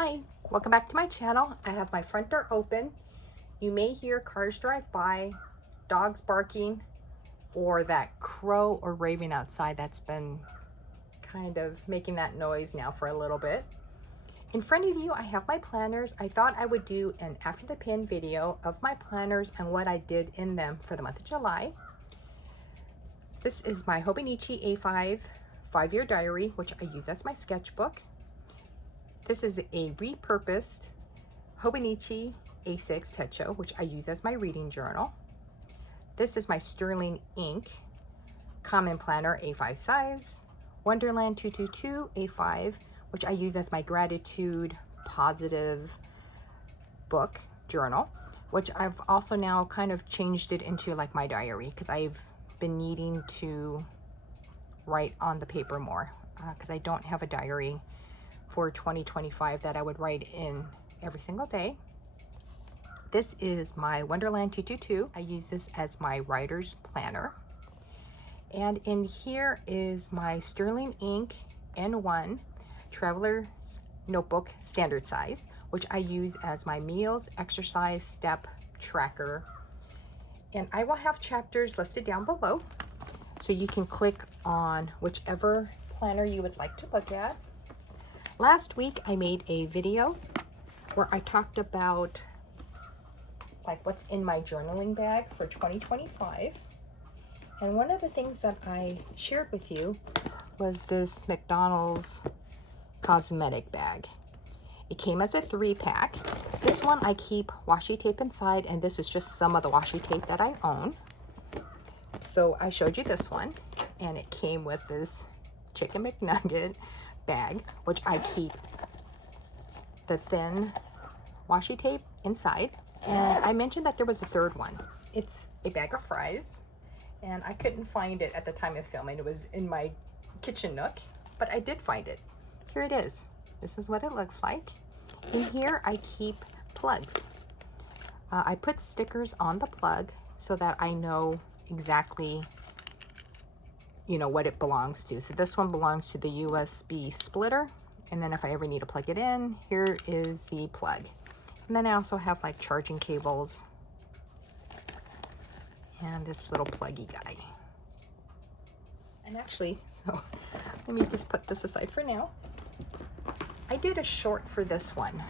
Hi, welcome back to my channel. I have my front door open. You may hear cars drive by, dogs barking, or that crow or raven outside that's been kind of making that noise now for a little bit. In front of you, I have my planners. I thought I would do an after the pin video of my planners and what I did in them for the month of July. This is my Hobonichi A5 5-year diary, which I use as my sketchbook. This is a repurposed Hobonichi A6 Techo, which I use as my reading journal. This is my Sterling Ink Common Planner A5 size. Wonderland 222 A5, which I use as my gratitude positive book journal, which I've also now kind of changed it into like my diary because I've been needing to write on the paper more because I don't have a diary for 2025 that I would write in every single day. This is my Wonderland 222. I use this as my writer's planner. And in here is my Sterling Ink N1 Traveler's Notebook standard size, which I use as my meals, exercise, step tracker. And I will have chapters listed down below, so you can click on whichever planner you would like to look at. Last week I made a video where I talked about like what's in my journaling bag for 2025. And one of the things that I shared with you was this McDonald's cosmetic bag. It came as a 3-pack. This one I keep washi tape inside, and this is just some of the washi tape that I own. So I showed you this one, and it came with this Chicken McNugget bag, which I keep the thin washi tape inside. And I mentioned that there was a third one. It's a bag of fries, and I couldn't find it at the time of filming. It was in my kitchen nook, but I did find it. Here it is. This is what it looks like. In here I keep plugs. I put stickers on the plug so that I know exactly what it belongs to. So this one belongs to the USB splitter, and then if I ever need to plug it in, here is the plug. And then I also have like charging cables and this little pluggy guy. And actually, so let me just put this aside for now. I did a short for this one.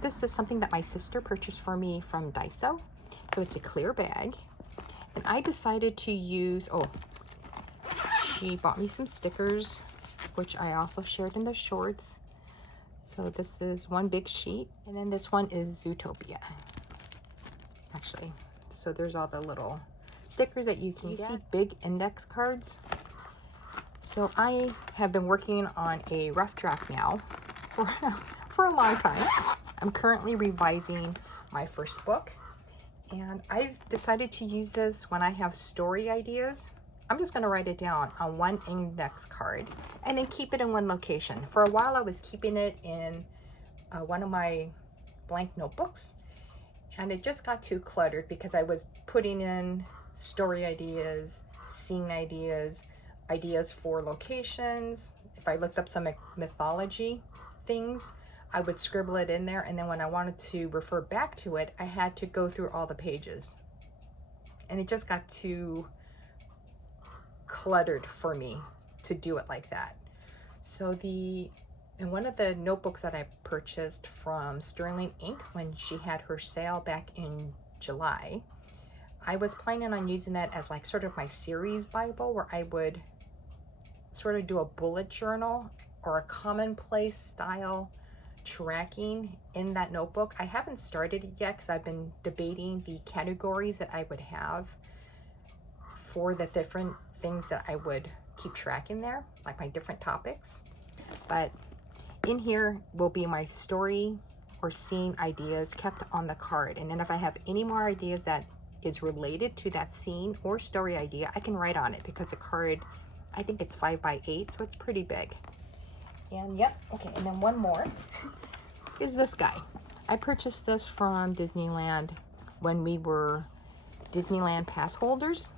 This is something that my sister purchased for me from Daiso. So it's a clear bag. And I decided to use, she bought me some stickers, which I also shared in the shorts. So this is one big sheet, and then this one is Zootopia, actually. So there's all the little stickers that you can see, big index cards. So I have been working on a rough draft now for a long time. I'm currently revising my first book, and I've decided to use this when I have story ideas. I'm just going to write it down on one index card and then keep it in one location. For a while I was keeping it in one of my blank notebooks, and it just got too cluttered because I was putting in story ideas, scene ideas, ideas for locations. If I looked up some mythology things, I would scribble it in there, and then when I wanted to refer back to it, I had to go through all the pages, and it just got too cluttered for me to do it like that. So in one of the notebooks that I purchased from Sterling Ink when she had her sale back in July, I was planning on using that as like sort of my series Bible, where I would sort of do a bullet journal or a commonplace style tracking in that notebook. I haven't started it yet because I've been debating the categories that I would have for the different things that I would keep track in there, like my different topics. But in here will be my story or scene ideas kept on the card. And then if I have any more ideas that is related to that scene or story idea, I can write on it because the card, I think it's 5x8, so it's pretty big. And yep, okay, and then one more is this guy. I purchased this from Disneyland when we were Disneyland pass holders.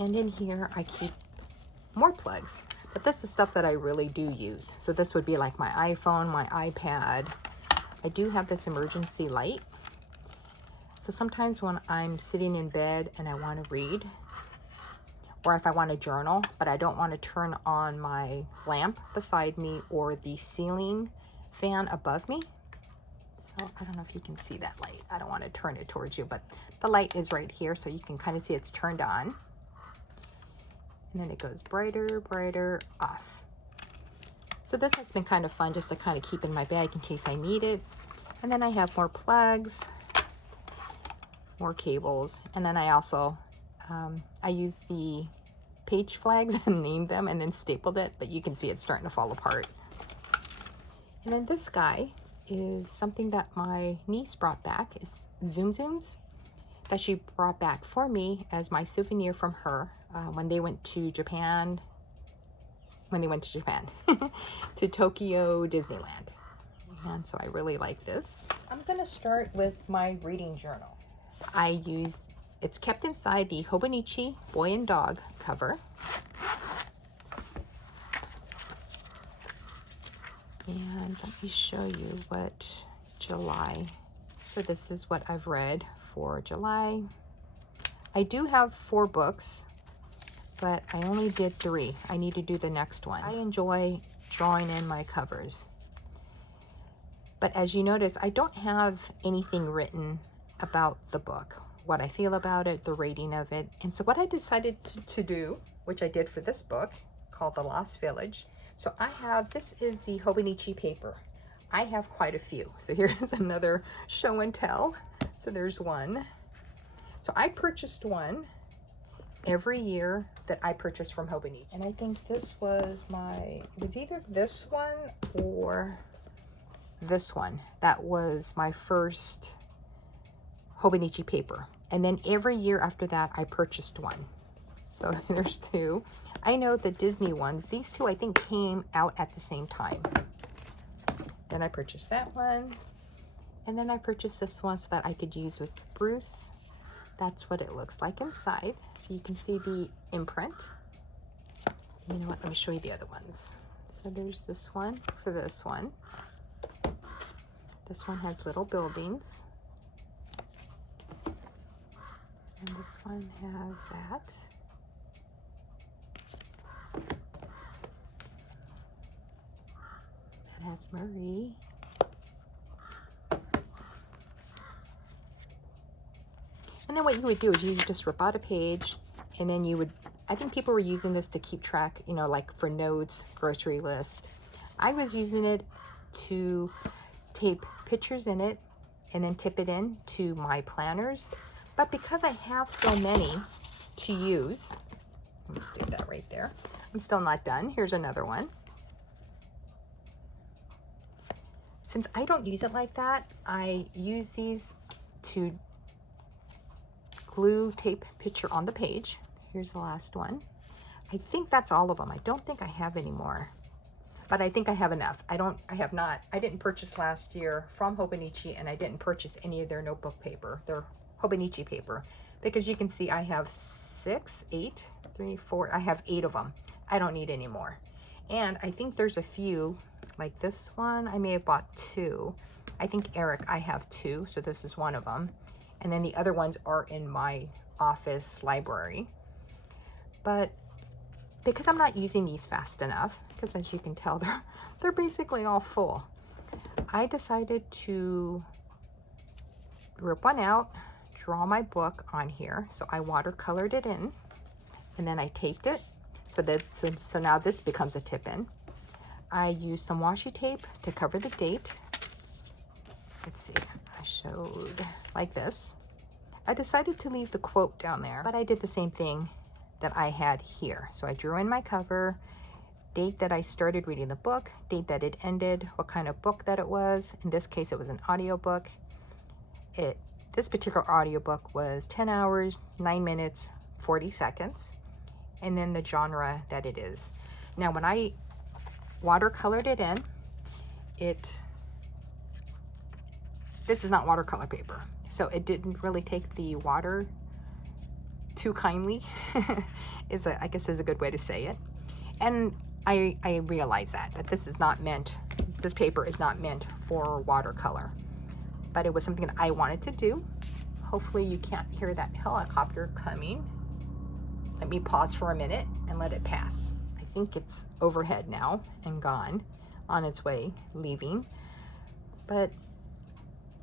And in here I keep more plugs. But this is stuff that I really do use. So this would be like my iPhone, my iPad. I do have this emergency light. So sometimes when I'm sitting in bed and I want to read, or if I want to journal, but I don't want to turn on my lamp beside me or the ceiling fan above me. So I don't know if you can see that light. I don't want to turn it towards you, but the light is right here, so you can kind of see it's turned on. And then it goes brighter, brighter, off. So this has been kind of fun just to kind of keep in my bag in case I need it. And then I have more plugs, more cables, and then I also I used the page flags and named them and then stapled it, but you can see it's starting to fall apart. And then this guy is something that my niece brought back. It's Zoom Zooms that she brought back for me as my souvenir from her when they went to Japan, to Tokyo Disneyland. And so I really like this. I'm gonna start with my reading journal. It's kept inside the Hobonichi Boy and Dog cover. And let me show you what July. So this is what I've read for July. I do have 4 books, but I only did 3. I need to do the next one. I enjoy drawing in my covers. But as you notice, I don't have anything written about the book, what I feel about it, the rating of it. And so what I decided to do, which I did for this book called The Lost Village. So this is the Hobonichi paper. I have quite a few. So here's another show and tell. So there's one. So I purchased one every year that I purchased from Hobonichi. And I think this was it was either this one or this one. That was my first Hobonichi paper. And then every year after that, I purchased one. So there's 2. I know the Disney ones, these 2 I think came out at the same time. Then I purchased that one. And then I purchased this one so that I could use with Bruce. That's what it looks like inside. So you can see the imprint. You know what, let me show you the other ones. So there's this one for this one. This one has little buildings. And this one has that. It has Marie. And then what you would do is you just rip out a page, and then you would, I think people were using this to keep track, you know, like for notes, grocery list. I was using it to tape pictures in it and then tip it in to my planners. But because I have so many to use, let me stick that right there. I'm still not done. Here's another one. Since I don't use it like that, I use these to glue tape picture on the page. Here's the last one. I think that's all of them. I don't think I have any more, but I think I have enough. I didn't purchase last year from Hobonichi, and I didn't purchase any of their notebook paper, their Hobonichi paper, because you can see I have I have 8 of them. I don't need any more. And I think there's a few, like this one, I may have bought 2. I think Eric, I have 2, so this is one of them. And then the other ones are in my office library. But because I'm not using these fast enough, because as you can tell, they're basically all full, I decided to rip one out, draw my book on here. So I watercolored it in, and then I taped it. So now this becomes a tip in. I used some washi tape to cover the date. Let's see, I showed like this. I decided to leave the quote down there, but I did the same thing that I had here. So I drew in my cover, date that I started reading the book, date that it ended, what kind of book that it was. In this case, it was an audiobook. This particular audiobook was 10 hours, 9 minutes, 40 seconds, and then the genre that it is. Now, when I watercolored it in, this is not watercolor paper, so it didn't really take the water too kindly, I guess is a good way to say it. And I realize that this is not meant, this paper is not meant for watercolor, but it was something that I wanted to do. Hopefully you can't hear that helicopter coming. Let me pause for a minute and let it pass. I think it's overhead now and gone, on its way, leaving. But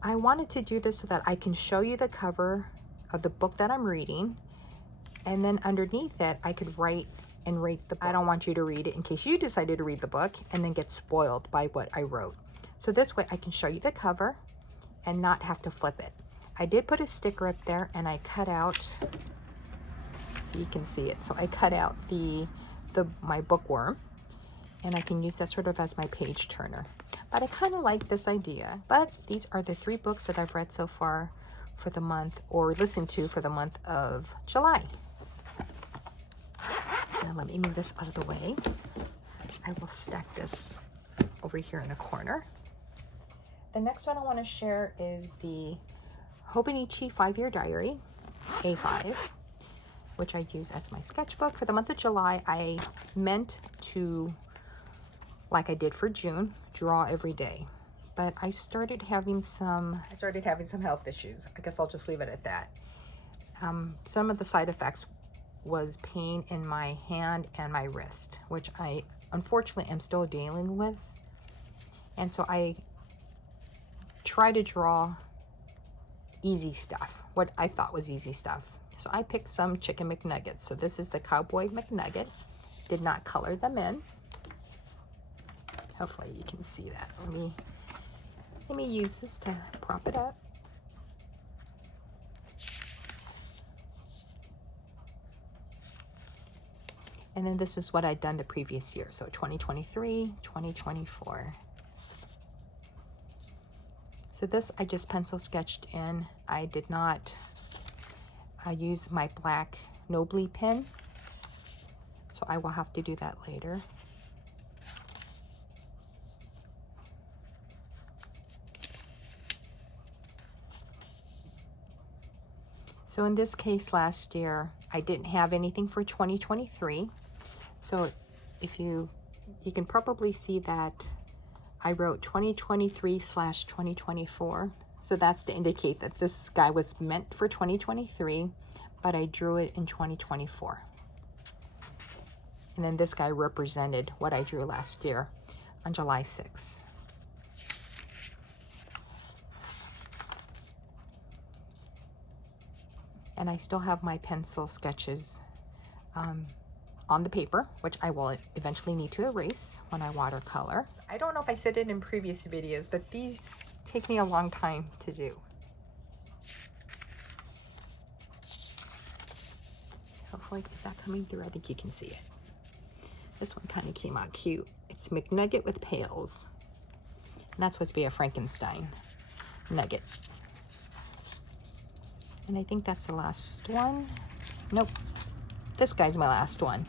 I wanted to do this so that I can show you the cover of the book that I'm reading, and then underneath it I could write and rate the book. I don't want you to read it in case you decided to read the book and then get spoiled by what I wrote. So this way I can show you the cover and not have to flip it. I did put a sticker up there, and I cut out, so you can see it. So I cut out my bookworm, and I can use that sort of as my page turner. But I kind of like this idea. But these are the 3 books that I've read so far for the month, or listened to for the month of July. Now let me move this out of the way. I will stack this over here in the corner. The next one I want to share is the Hobonichi 5-Year Diary, A5, which I use as my sketchbook. For the month of July, I meant to, like I did for June, draw every day. But I started having some health issues. I guess I'll just leave it at that. Some of the side effects was pain in my hand and my wrist, which I unfortunately am still dealing with. And so I try to draw easy stuff, what I thought was easy stuff. So I picked some chicken McNuggets. So this is the Cowboy McNugget. Did not color them in. Hopefully you can see that. Let me use this to prop it up. And then this is what I'd done the previous year. So 2023, 2024. So this I just pencil sketched in. I did not use my black Nobly pen, so I will have to do that later. So in this case last year, I didn't have anything for 2023. So if you can probably see that I wrote 2023/2024. So that's to indicate that this guy was meant for 2023, but I drew it in 2024. And then this guy represented what I drew last year on July 6th. And I still have my pencil sketches on the paper, which I will eventually need to erase when I watercolor. I don't know if I said it in previous videos, but these take me a long time to do. Hopefully, is that coming through? I think you can see it. This one kind of came out cute. It's McNugget with pails. And that's supposed to be a Frankenstein nugget. And I think that's the last one. Nope. This guy's my last one.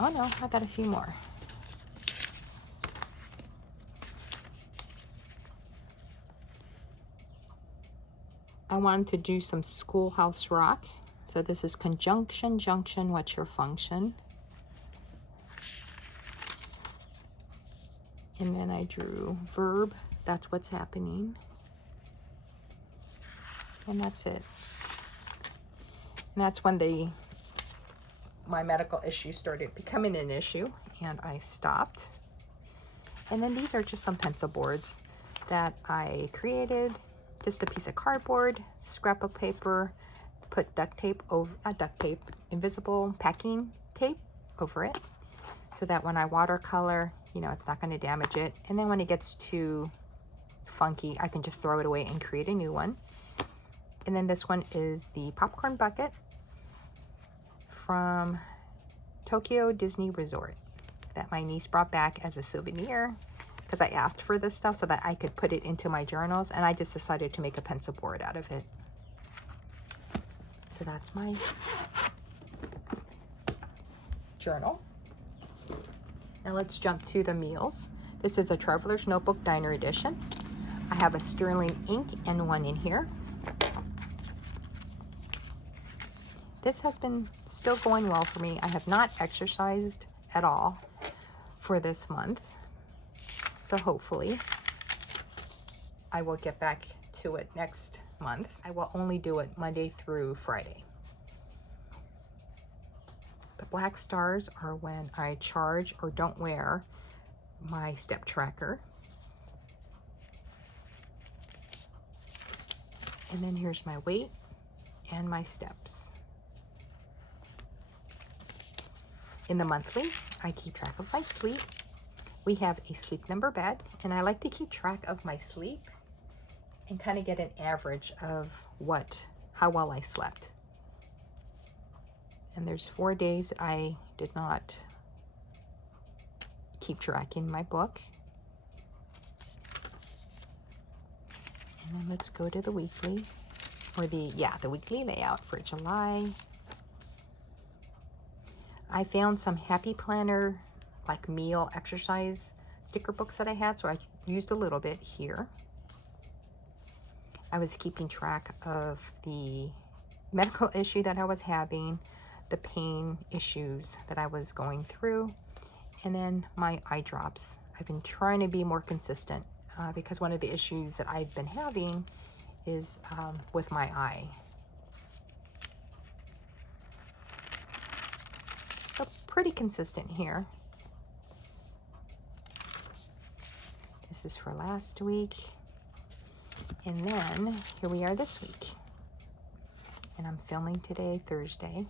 Oh no, I got a few more. I wanted to do some Schoolhouse Rock. So this is conjunction, junction, what's your function? And then I drew verb, that's what's happening. And that's it. And that's when my medical issue started becoming an issue, and I stopped. And then these are just some pencil boards that I created. Just a piece of cardboard, scrapbook paper, put duct tape over, not duct tape, invisible packing tape over it, so that when I watercolor, you know, it's not going to damage it. And then when it gets too funky, I can just throw it away and create a new one. And then this one is the popcorn bucket from Tokyo Disney Resort that my niece brought back as a souvenir, because I asked for this stuff so that I could put it into my journals, and I just decided to make a pencil board out of it. So that's my journal. Now let's jump to the meals. This is the Traveler's Notebook Diner Edition. I have a sterling ink and one in here. This has been still going well for me. I have not exercised at all for this month. So hopefully I will get back to it next month. I will only do it Monday through Friday. The black stars are when I charge or don't wear my step tracker. And then here's my weight and my steps. In the monthly, I keep track of my sleep. We have a sleep number bed, and I like to keep track of my sleep and kind of get an average of how well I slept. And there's 4 days that I did not keep track in my book. And then let's go to the weekly, or the weekly layout for July. I found some Happy Planner, like meal exercise sticker books that I had, so I used a little bit here. I was keeping track of the medical issue that I was having, the pain issues that I was going through, and then my eye drops. I've been trying to be more consistent because one of the issues that I've been having is with my eye. So pretty consistent here. This is for last week. And then here we are this week. And I'm filming today, Thursday.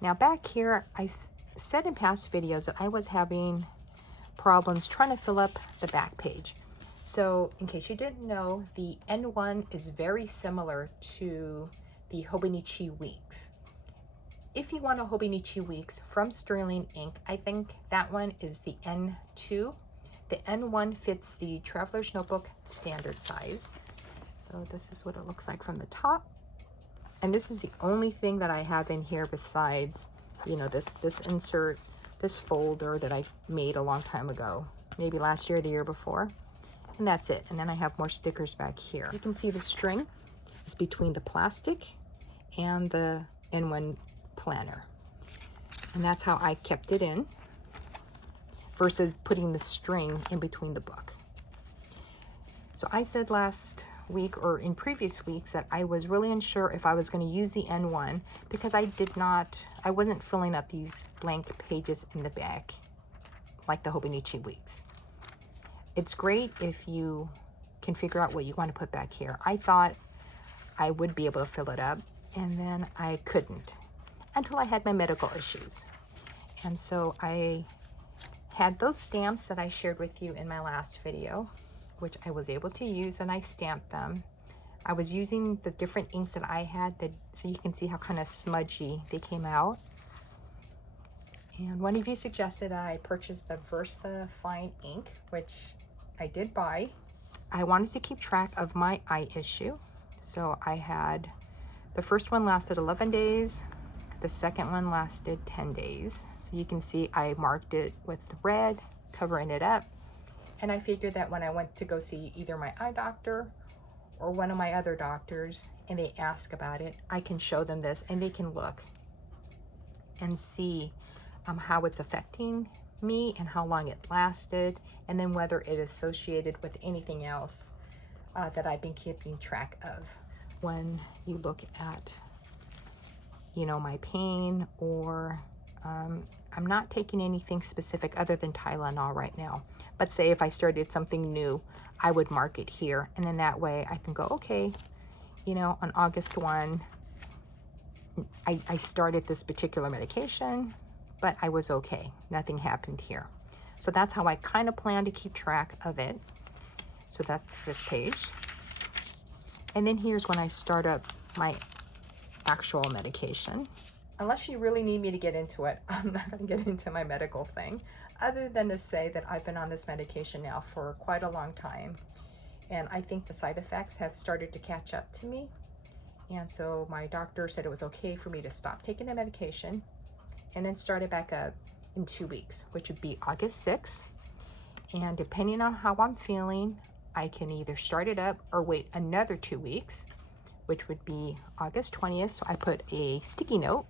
Now back here, I said in past videos that I was having problems trying to fill up the back page. So in case you didn't know, the N1 is very similar to the Hobonichi Weeks. If you want a Hobonichi Weeks from Sterling Ink, I think that one is the N2. The N1 fits the Traveler's Notebook standard size. So this is what it looks like from the top. And this is the only thing that I have in here besides, you know, this insert, this folder that I made a long time ago, maybe last year or the year before. And that's it. And then I have more stickers back here. You can see the string is between the plastic and the N1 planner. And that's how I kept it in versus putting the string in between the book. So I said last week or in previous weeks that I was really unsure if I was going to use the N1 because I wasn't filling up these blank pages in the back like the Hobonichi Weeks. It's great if you can figure out what you want to put back here. I thought I would be able to fill it up, and then I couldn't until I had my medical issues. And so I had those stamps that I shared with you in my last video, which I was able to use, and I stamped them. I was using the different inks that I had, so you can see how kind of smudgy they came out. And one of you suggested I purchase the Versa Fine ink, which I did buy. I wanted to keep track of my eye issue. So I had, the first one lasted 11 days. The second one lasted 10 days. So you can see I marked it with red, covering it up. And I figured that when I went to go see either my eye doctor or one of my other doctors and they ask about it, I can show them this and they can look and see how it's affecting me and how long it lasted, and then whether it associated with anything else that I've been keeping track of. When you look at, you know, my pain, or I'm not taking anything specific other than Tylenol right now. But say if I started something new, I would mark it here. And then that way I can go, okay, you know, on August 1, I started this particular medication, but I was okay. Nothing happened here. So that's how I kind of plan to keep track of it. So that's this page. And then here's when I start up my actual medication. Unless you really need me to get into it, I'm not going to get into my medical thing, other than to say that I've been on this medication now for quite a long time. And I think the side effects have started to catch up to me. And so my doctor said it was okay for me to stop taking the medication and then start it back up in 2 weeks, which would be August 6th. And depending on how I'm feeling, I can either start it up or wait another 2 weeks, which would be August 20th. So I put a sticky note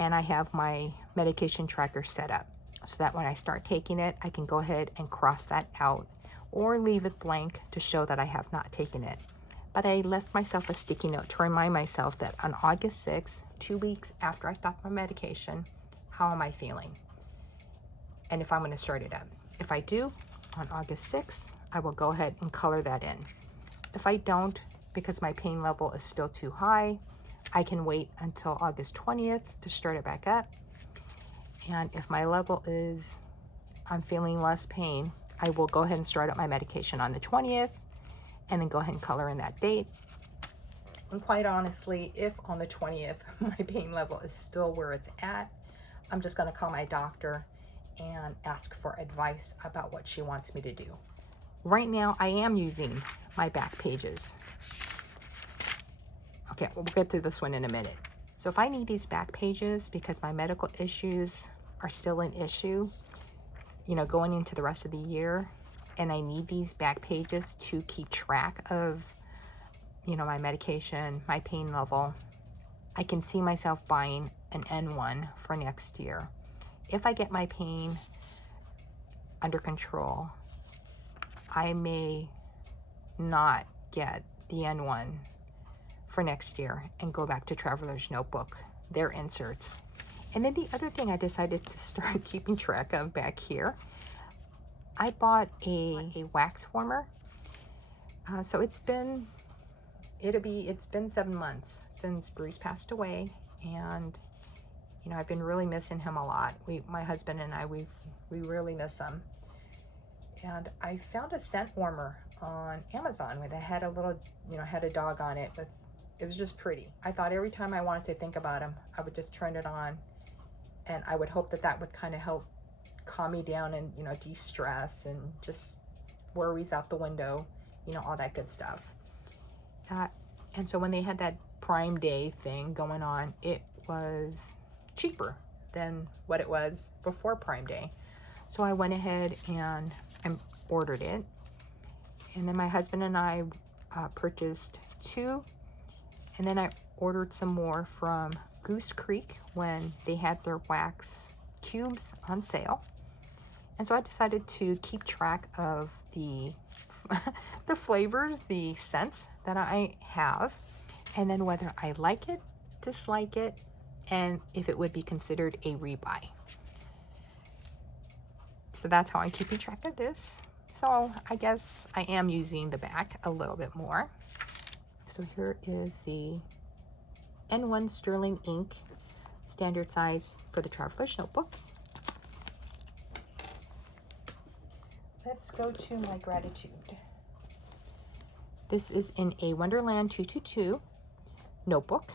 and I have my medication tracker set up so that when I start taking it, I can go ahead and cross that out or leave it blank to show that I have not taken it. But I left myself a sticky note to remind myself that on August 6th, 2 weeks after I stopped my medication, how am I feeling? And if I'm going to start it up. If I do, on August 6th, I will go ahead and color that in. If I don't, because my pain level is still too high, I can wait until August 20th to start it back up. And if my level is, I'm feeling less pain, I will go ahead and start up my medication on the 20th and then go ahead and color in that date. And quite honestly, if on the 20th my pain level is still where it's at, I'm just going to call my doctor and ask for advice about what she wants me to do. Right now, I am using my back pages. Okay, we'll get to this one in a minute. So if I need these back pages because my medical issues are still an issue, you know, going into the rest of the year, and I need these back pages to keep track of, you know, my medication, my pain level, I can see myself buying an N1 for next year. If I get my pain under control, I may not get the N1 for next year and go back to Traveler's Notebook, their inserts. And then the other thing I decided to start keeping track of back here, I bought a wax warmer. So it's been 7 months since Bruce passed away, and you know, I've been really missing him a lot. My husband and I, we really miss him. And I found a scent warmer on Amazon where they had a little, you know, had a dog on it. It was just pretty. I thought every time I wanted to think about him, I would just turn it on, and I would hope that that would kind of help calm me down and, you know, de-stress and just worries out the window, you know, all that good stuff. And so when they had that Prime Day thing going on, it was cheaper than what it was before Prime Day. So I went ahead and I ordered it. And then my husband and I purchased 2. And then I ordered some more from Goose Creek when they had their wax cubes on sale. And so I decided to keep track of the the flavors, the scents that I have, and then whether I like it, dislike it, and if it would be considered a rebuy. So that's how I'm keeping track of this. So I guess I am using the back a little bit more. So here is the N1 Sterling ink, standard size for the Traveler's Notebook. Let's go to my gratitude. This is in a Wonderland 222 notebook.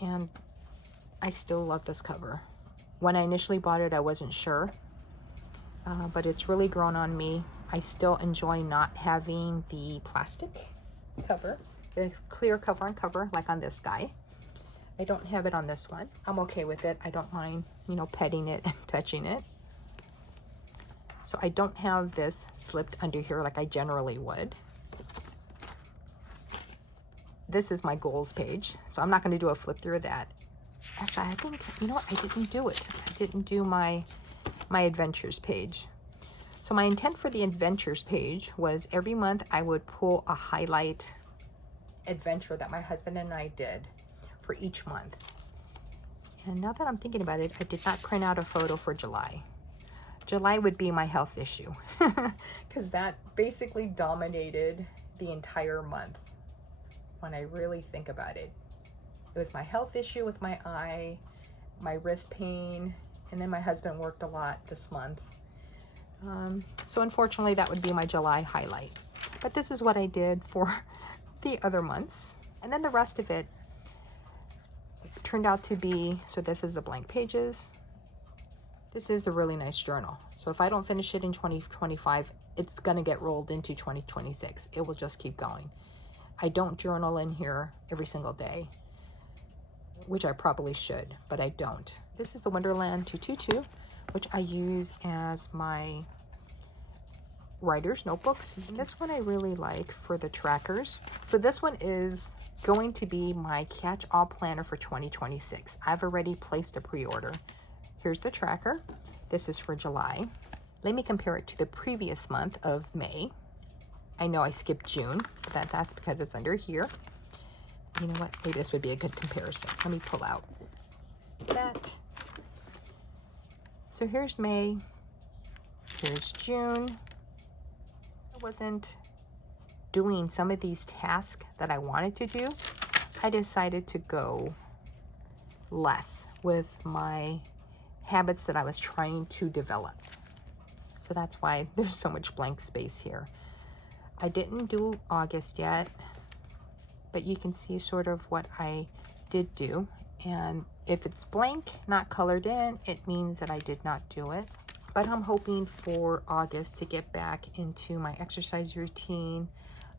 And I still love this cover. When I initially bought it, I wasn't sure, but it's really grown on me. I still enjoy not having the plastic cover, the clear cover on cover, like on this guy. I don't have it on this one. I'm okay with it. I don't mind, you know, petting it and touching it. So I don't have this slipped under here like I generally would. This is my goals page, so I'm not going to do a flip through of that. Actually, I think, you know what, I didn't do it. I didn't do my adventures page. So my intent for the adventures page was every month I would pull a highlight adventure that my husband and I did for each month. And now that I'm thinking about it, I did not print out a photo for July. July would be my health issue because that basically dominated the entire month when I really think about it. It was my health issue with my eye, my wrist pain, and then my husband worked a lot this month. So unfortunately, that would be my July highlight. But this is what I did for the other months. And then the rest of it turned out to be, so this is the blank pages. This is a really nice journal. So if I don't finish it in 2025, it's gonna get rolled into 2026. It will just keep going. I don't journal in here every single day, which I probably should, but I don't. This is the Wonderland 222, which I use as my writer's notebooks. This one I really like for the trackers. So this one is going to be my catch-all planner for 2026. I've already placed a pre-order. Here's the tracker. This is for July. Let me compare it to the previous month of May. I know I skipped June, but that's because it's under here. You know what? Maybe this would be a good comparison. Let me pull out that. So here's May. Here's June. I wasn't doing some of these tasks that I wanted to do. I decided to go less with my habits that I was trying to develop. So that's why there's so much blank space here. I didn't do August yet, but you can see sort of what I did do. And if it's blank, not colored in, it means that I did not do it. But I'm hoping for August to get back into my exercise routine.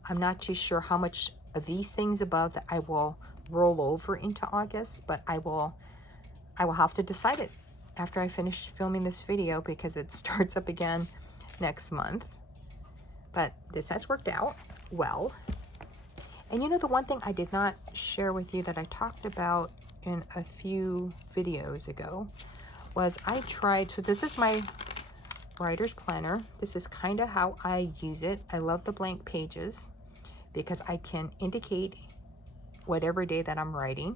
I'm not too sure how much of these things above that I will roll over into August, but I will have to decide it after I finish filming this video, because it starts up again next month. But this has worked out well. And you know, the one thing I did not share with you that I talked about in a few videos ago was I tried, so this is my writer's planner. This is kind of how I use it. I love the blank pages because I can indicate whatever day that I'm writing.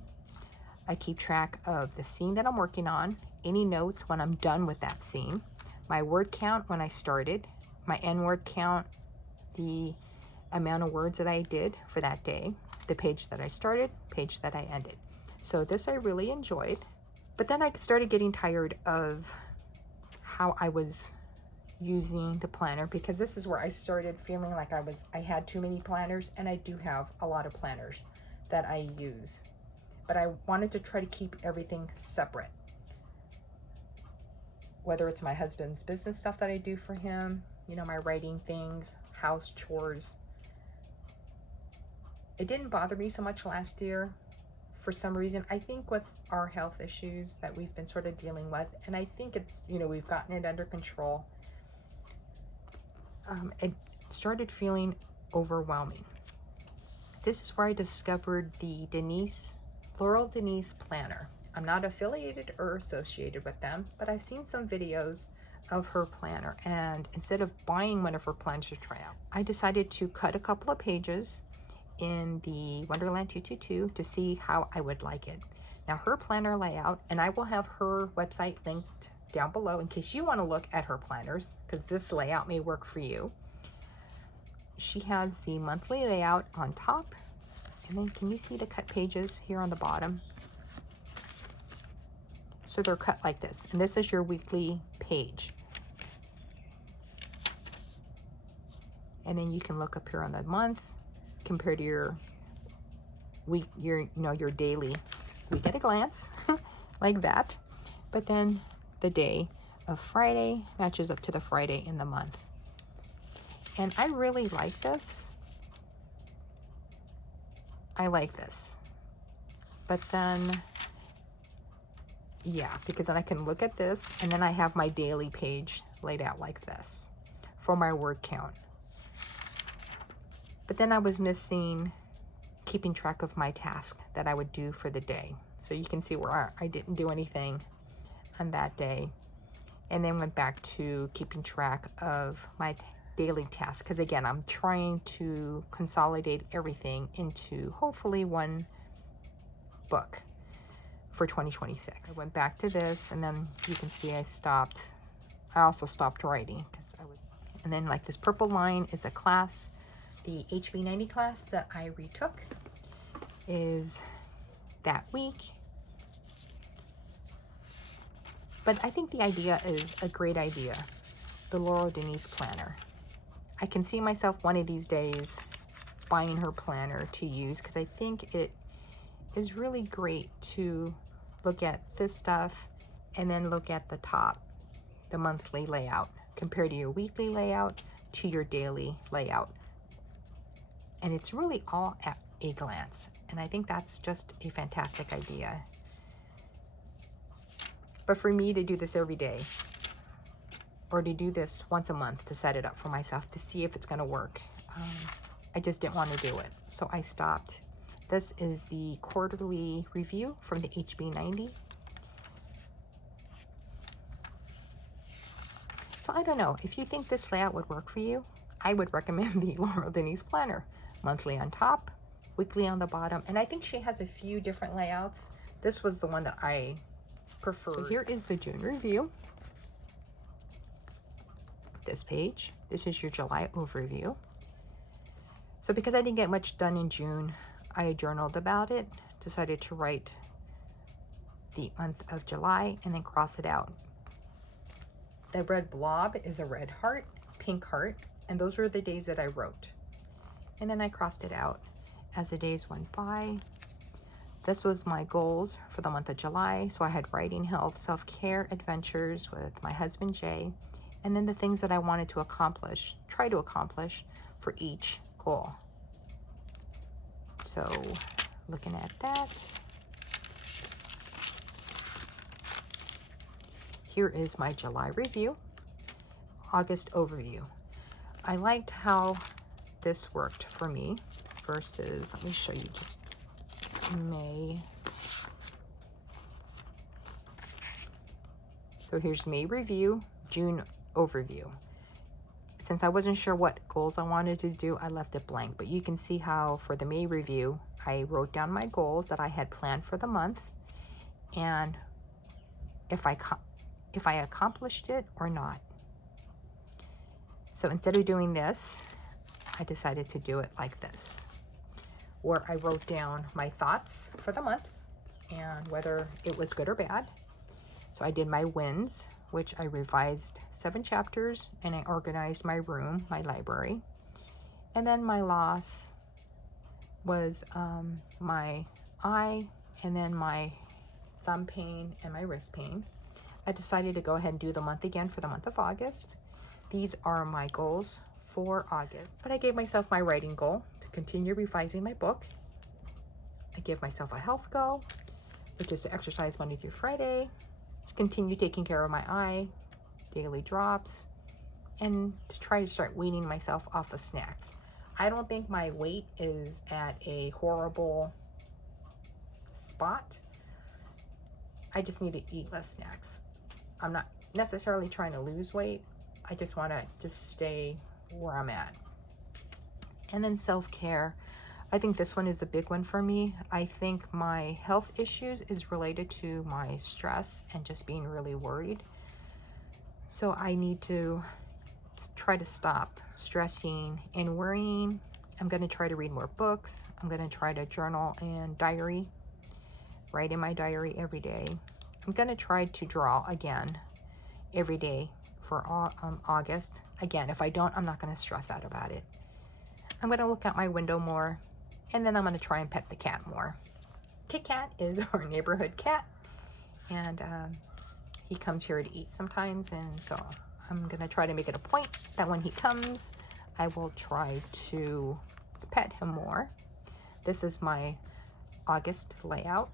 I keep track of the scene that I'm working on, any notes when I'm done with that scene, my word count when I started, my end word count, the amount of words that I did for that day, the page that I started, page that I ended. So this I really enjoyed. But then I started getting tired of how I was using the planner, because this is where I started feeling like I had too many planners, and I do have a lot of planners that I use. But I wanted to try to keep everything separate. Whether it's my husband's business stuff that I do for him, you know, my writing things, house chores. It didn't bother me so much last year. For some reason, I think with our health issues that we've been sort of dealing with, and I think it's, you know, we've gotten it under control, it started feeling overwhelming. This is where I discovered the Laurel Denise planner. I'm not affiliated or associated with them, but I've seen some videos of her planner, and instead of buying one of her planners to try out, I decided to cut a couple of pages in the Wonderland 222 to see how I would like it. Now her planner layout, and I will have her website linked down below in case you want to look at her planners, because this layout may work for you. She has the monthly layout on top, and then can you see the cut pages here on the bottom? So they're cut like this, and this is your weekly page. And then you can look up here on the month compared to your week, your daily week at a glance, like that. But then the day of Friday matches up to the Friday in the month. And I really like this. I like this. But then, yeah, because then I can look at this, and then I have my daily page laid out like this for my word count. But then I was missing keeping track of my task that I would do for the day. So you can see where I didn't do anything on that day. And then went back to keeping track of my daily tasks. Because again, I'm trying to consolidate everything into hopefully one book for 2026. I went back to this, and then you can see I also stopped writing. And then like this purple line is a class. The HV90 class that I retook is that week. But I think the idea is a great idea, the Laurel Denise planner. I can see myself one of these days buying her planner to use, because I think it is really great to look at this stuff and then look at the top, the monthly layout, compared to your weekly layout to your daily layout. And it's really all at a glance. And I think that's just a fantastic idea. But for me to do this every day, or to do this once a month to set it up for myself to see if it's going to work. I just didn't want to do it, so I stopped. This is the quarterly review from the HB90. So I don't know, if you think this layout would work for you, I would recommend the Laurel Denise Planner. Monthly on top, weekly on the bottom, and I think she has a few different layouts. This was the one that I preferred. So here is the June review. This page, this is your July overview. So because I didn't get much done in June, I journaled about it, decided to write the month of July and then cross it out. The red blob is a red heart, pink heart, and those were the days that I wrote. And then I crossed it out as the days went by. This was my goals for the month of July. So I had writing, health, self-care, adventures with my husband, Jay, and then the things that I wanted to accomplish, try to accomplish for each goal. So looking at that, here is my July review, August overview. I liked how this worked for me versus, let me show you just May. So here's May review, June overview. Since I wasn't sure what goals I wanted to do, I left it blank, but you can see how for the May review, I wrote down my goals that I had planned for the month and if I accomplished it or not. So instead of doing this, I decided to do it like this, where I wrote down my thoughts for the month and whether it was good or bad. So I did my wins, which I revised 7 chapters and I organized my room, my library. And then my loss was my eye and then my thumb pain and my wrist pain. I decided to go ahead and do the month again for the month of August. These are my goals for August, but I gave myself my writing goal to continue revising my book. I give myself a health goal, which is to exercise Monday through Friday, to continue taking care of my eye, daily drops, and to try to start weaning myself off of snacks. I don't think my weight is at a horrible spot. I just need to eat less snacks. I'm not necessarily trying to lose weight. I just want to just stay where I'm at. And then self-care. I think this one is a big one for me. I think my health issues is related to my stress and just being really worried. So I need to try to stop stressing and worrying. I'm going to try to read more books. I'm going to try to journal and diary, write in my diary every day. I'm going to try to draw again every day for August. Again, if I don't, I'm not going to stress out about it. I'm going to look out my window more, and then I'm going to try and pet the cat more. Kit Kat is our neighborhood cat, and he comes here to eat sometimes, and so I'm going to try to make it a point that when he comes, I will try to pet him more. This is my August layout.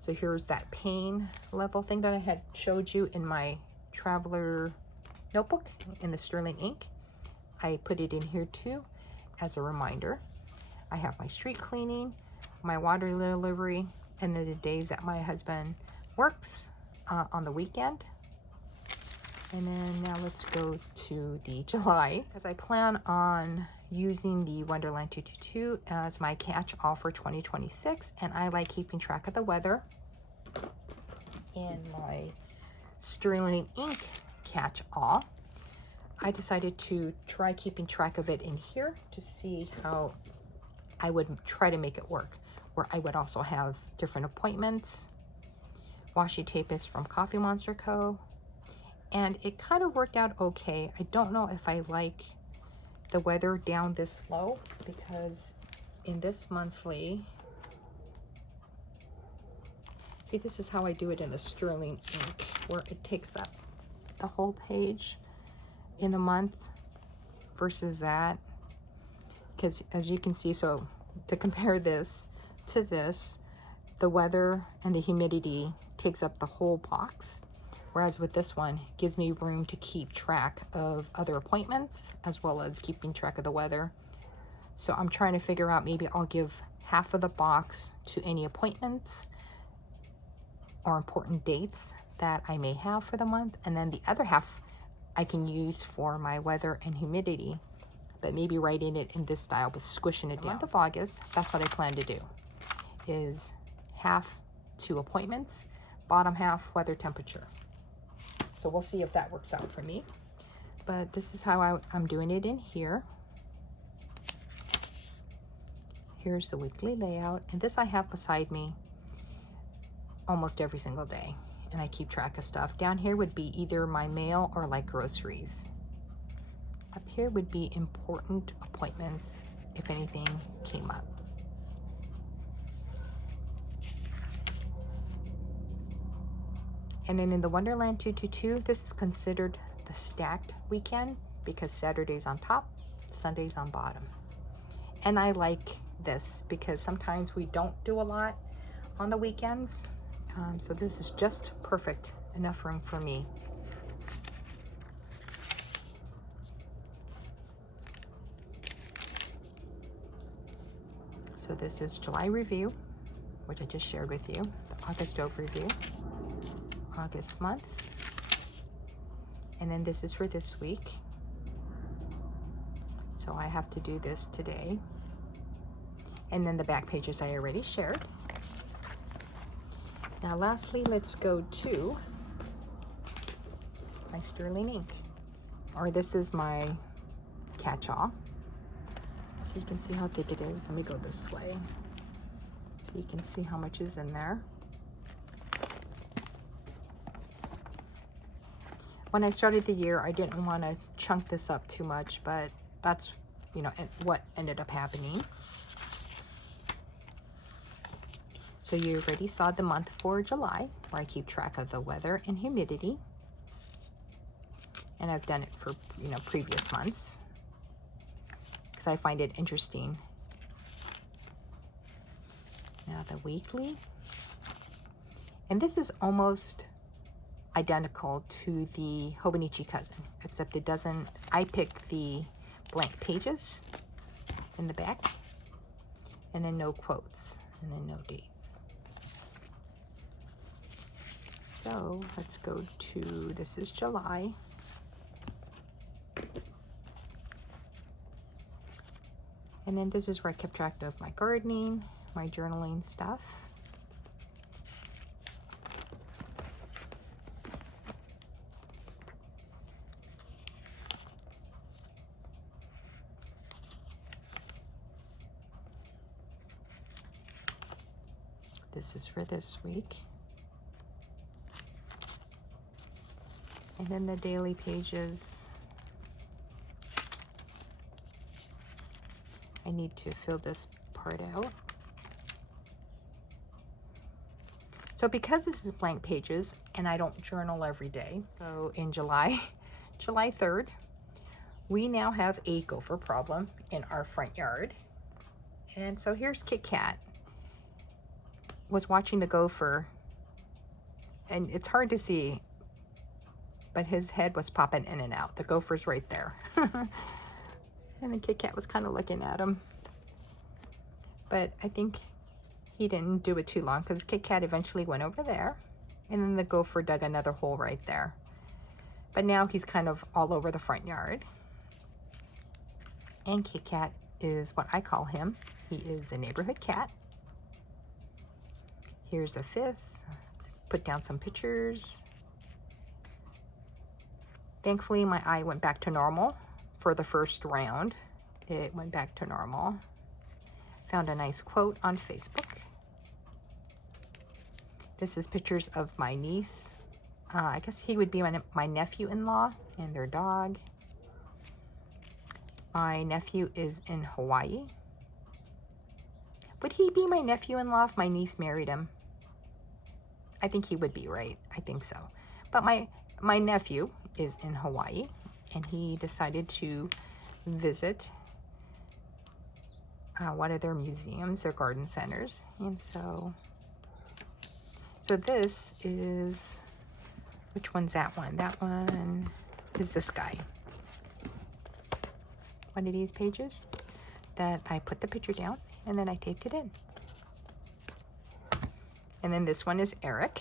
So here's that pain level thing that I had showed you in my traveler notebook in the sterling ink. I put it in here too as a reminder. I have my street cleaning, my water delivery, and then the days that my husband works on the weekend. And then now let's go to the July, because I plan on using the Wonderland 222 as my catch-all for 2026, and I like keeping track of the weather. In my sterling ink catch-all, I decided to try keeping track of it in here to see how I would try to make it work, where I would also have different appointments. Washi tape is from Coffee Monster Co. And it kind of worked out okay. I don't know if I like the weather down this low, because in this monthly, see, this is how I do it in the sterling ink, where it takes up the whole page in a month versus that. Because as you can see, so to compare this to this, the weather and the humidity takes up the whole box, Whereas with this one, it gives me room to keep track of other appointments as well as keeping track of the weather. So I'm trying to figure out, maybe I'll give half of the box to any appointments or important dates that I may have for the month, and then the other half I can use for my weather and humidity, but maybe writing it in this style but squishing it down. The month of August, that's what I plan to do, is half to appointments, bottom half weather, temperature. So we'll see if that works out for me. But this is how I'm doing it in here. Here's the weekly layout, and this I have beside me almost every single day, and I keep track of stuff. Down here would be either my mail or like groceries. Up here would be important appointments if anything came up. And then in the Wonderland 222, this is considered the stacked weekend because Saturday's on top, Sunday's on bottom. And I like this because sometimes we don't do a lot on the weekends. So this is just perfect, enough room for me. So this is July review, which I just shared with you, the August overview, August month, and then this is for this week. So I have to do this today. And then the back pages I already shared. Now lastly, let's go to my sterling ink, or this is my catch-all. So you can see how thick it is. Let me go this way so you can see how much is in there. When I started the year, I didn't want to chunk this up too much, but that's, you know, what ended up happening. So you already saw the month for July, where I keep track of the weather and humidity. And I've done it for, you know, previous months because I find it interesting. Now the weekly. And this is almost identical to the Hobonichi Cousin, except it doesn't, I picked the blank pages in the back, and then no quotes, and then no date. So let's go to, this is July. And then this is where I kept track of my gardening, my journaling stuff. This is for this week. And then the daily pages. I need to fill this part out. So because this is blank pages and I don't journal every day, so in July 3rd, we now have a gopher problem in our front yard. And so here's Kit Kat. Was watching the gopher, and it's hard to see, but his head was popping in and out. The gopher's right there. And the Kit Kat was kind of looking at him. But I think he didn't do it too long because Kit Kat eventually went over there. And then the gopher dug another hole right there. But now he's kind of all over the front yard. And Kit Kat is what I call him. He is a neighborhood cat. Here's the 5th. Put down some pictures. Thankfully, my eye went back to normal for the first round. It went back to normal. Found a nice quote on Facebook. This is pictures of my niece. I guess he would be my nephew-in-law and their dog. My nephew is in Hawaii. Would he be my nephew-in-law if my niece married him? I think he would be, right? I think so. But my nephew is in Hawaii, and he decided to visit one of their museums, their garden centers. And so this is Which one's that one? That one is this guy. One of these pages that I put the picture down and then I taped it in. And then this one is Eric.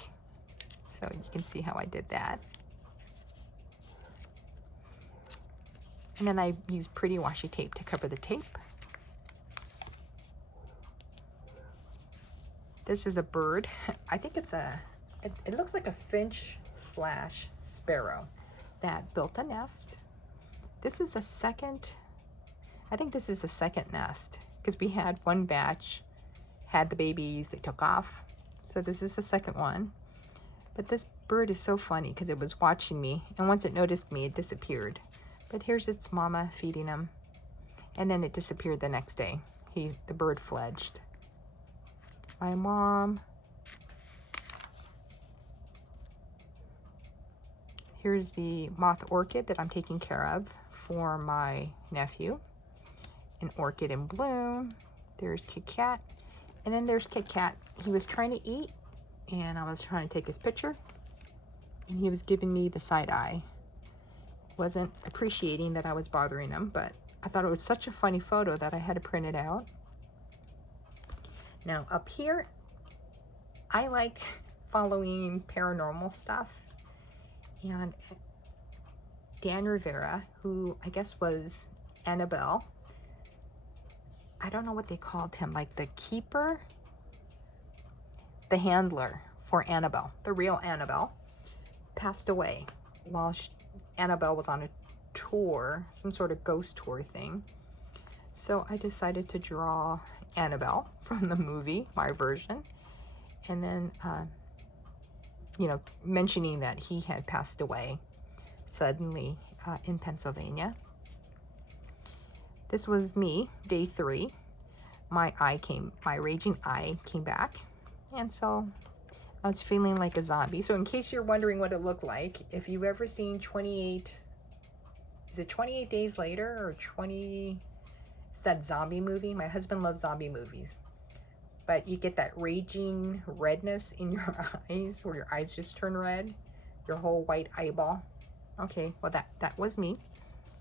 So you can see how I did that. And then I used pretty washi tape to cover the tape. This is a bird. I think it's it looks like a finch slash sparrow that built a nest. This is the second, I think this is the second nest because we had one batch, had the babies, they took off. So this is the second one. But this bird is so funny because it was watching me, and once it noticed me, it disappeared. But here's its mama feeding him. And then it disappeared the next day. The bird fledged. My mom. Here's the moth orchid that I'm taking care of for my nephew. An orchid in bloom. There's Kit Kat. And then there's Kit Kat. He was trying to eat, and I was trying to take his picture, and he was giving me the side eye. Wasn't appreciating that I was bothering him, but I thought it was such a funny photo that I had to print it out. Now up here, I like following paranormal stuff, and Dan Rivera, who I guess was Annabelle, I don't know what they called him, like the keeper, the handler for Annabelle, the real Annabelle, passed away while Annabelle was on a tour, some sort of ghost tour thing. So I decided to draw Annabelle from the movie, my version, and then, you know, mentioning that he had passed away suddenly in Pennsylvania. This was me, day 3. My raging eye came back, and so I was feeling like a zombie. So in case you're wondering what it looked like, if you've ever seen 28, is it 28 Days Later or 20, it's that zombie movie. My husband loves zombie movies. But you get that raging redness in your eyes, where your eyes just turn red, your whole white eyeball. Okay, well that was me.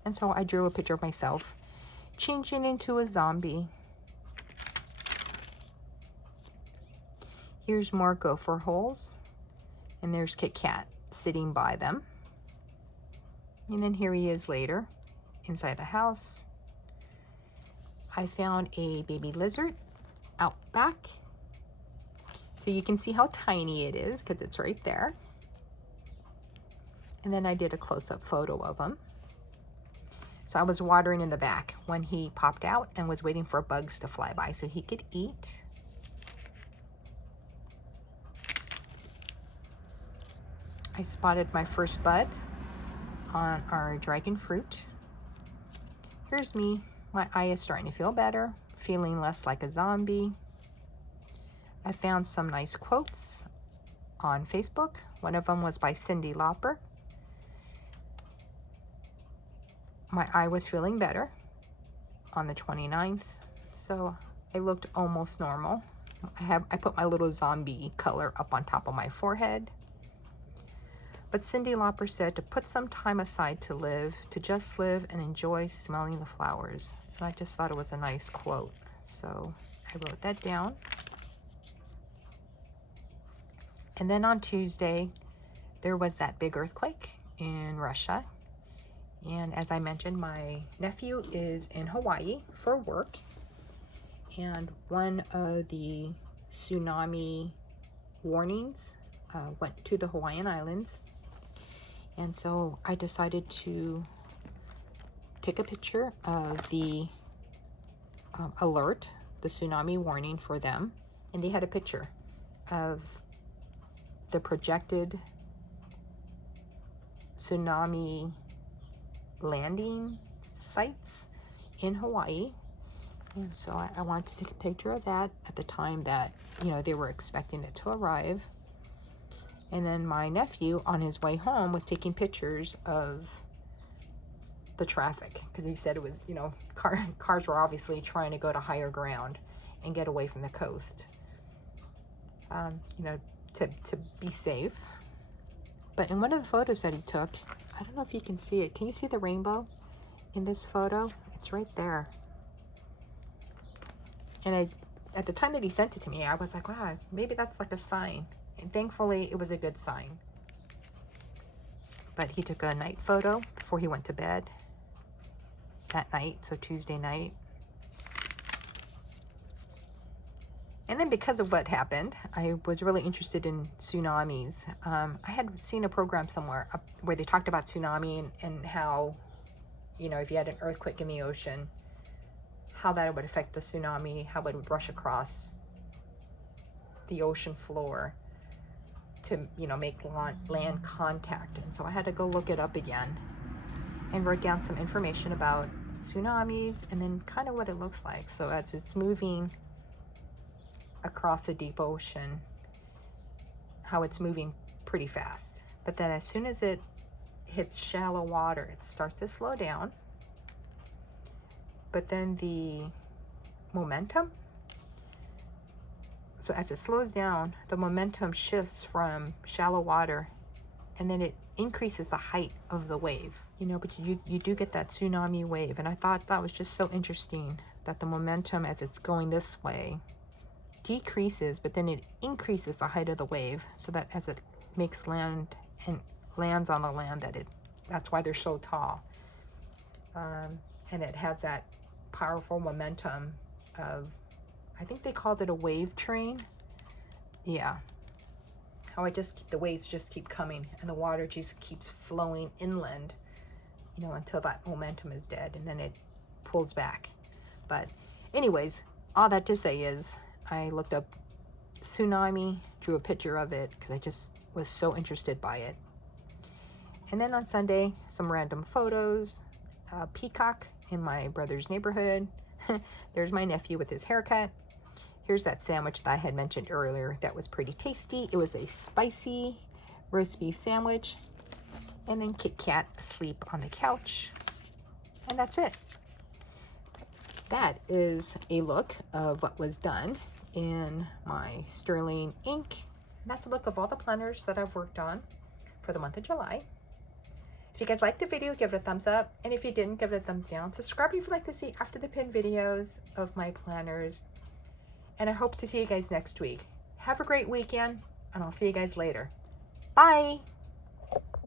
And so I drew a picture of myself changing into a zombie. Here's more gopher holes, and there's Kit Kat sitting by them. And then here he is later inside the house. I found a baby lizard out back, so you can see how tiny it is because it's right there. And then I did a close-up photo of him. So I was watering in the back when he popped out and was waiting for bugs to fly by so he could eat. I spotted my first bud on our dragon fruit. Here's me. My eye is starting to feel better, feeling less like a zombie. I found some nice quotes on Facebook. One of them was by Cyndi Lauper. My eye was feeling better on the 29th, so I looked almost normal. I put my little zombie color up on top of my forehead. But Cyndi Lauper said to put some time aside to live, to just live and enjoy smelling the flowers. And I just thought it was a nice quote, so I wrote that down. And then on Tuesday, there was that big earthquake in Russia. And as I mentioned, my nephew is in Hawaii for work. And one of the tsunami warnings went to the Hawaiian Islands. And so I decided to take a picture of the alert, the tsunami warning for them. And they had a picture of the projected tsunami landing sites in Hawaii. And so I wanted to take a picture of that at the time that, you know, they were expecting it to arrive. And then my nephew on his way home was taking pictures of the traffic because he said it was, you know, cars were obviously trying to go to higher ground and get away from the coast, you know, to be safe. But in one of the photos that he took, I don't know if you can see it. Can you see the rainbow in this photo? It's right there. And at the time that he sent it to me, I was like, wow, maybe that's like a sign. And thankfully, it was a good sign. But he took a night photo before he went to bed that night, so Tuesday night. And then because of what happened, I was really interested in tsunamis. I had seen a program somewhere where they talked about tsunami and how, you know, if you had an earthquake in the ocean, how that would affect the tsunami, how it would rush across the ocean floor to, you know, make land contact. And so I had to go look it up again and wrote down some information about tsunamis and then kind of what it looks like. So as it's moving across the deep ocean, how it's moving pretty fast. But then as soon as it hits shallow water, it starts to slow down. But then the momentum, so as it slows down, the momentum shifts from shallow water and then it increases the height of the wave, you know, but you do get that tsunami wave. And I thought that was just so interesting that the momentum as it's going this way decreases, but then it increases the height of the wave so that as it makes land and lands on the land, that's why they're so tall. And it has that powerful momentum of, I think they called it a wave train. Yeah. How the waves just keep coming and the water just keeps flowing inland, you know, until that momentum is dead and then it pulls back. But anyways, all that to say is I looked up tsunami, drew a picture of it because I just was so interested by it. And then on Sunday, some random photos, a peacock in my brother's neighborhood. There's my nephew with his haircut. Here's that sandwich that I had mentioned earlier that was pretty tasty. It was a spicy roast beef sandwich. And then Kit Kat asleep on the couch. And that's it. That is a look of what was done in my Sterling ink. That's a look of all the planners that I've worked on for the month of July. If you guys liked the video, give it a thumbs up. And if you didn't, give it a thumbs down. Subscribe if you'd like to see after the pin videos of my planners. And I hope to see you guys next week. Have a great weekend, and I'll see you guys later. Bye!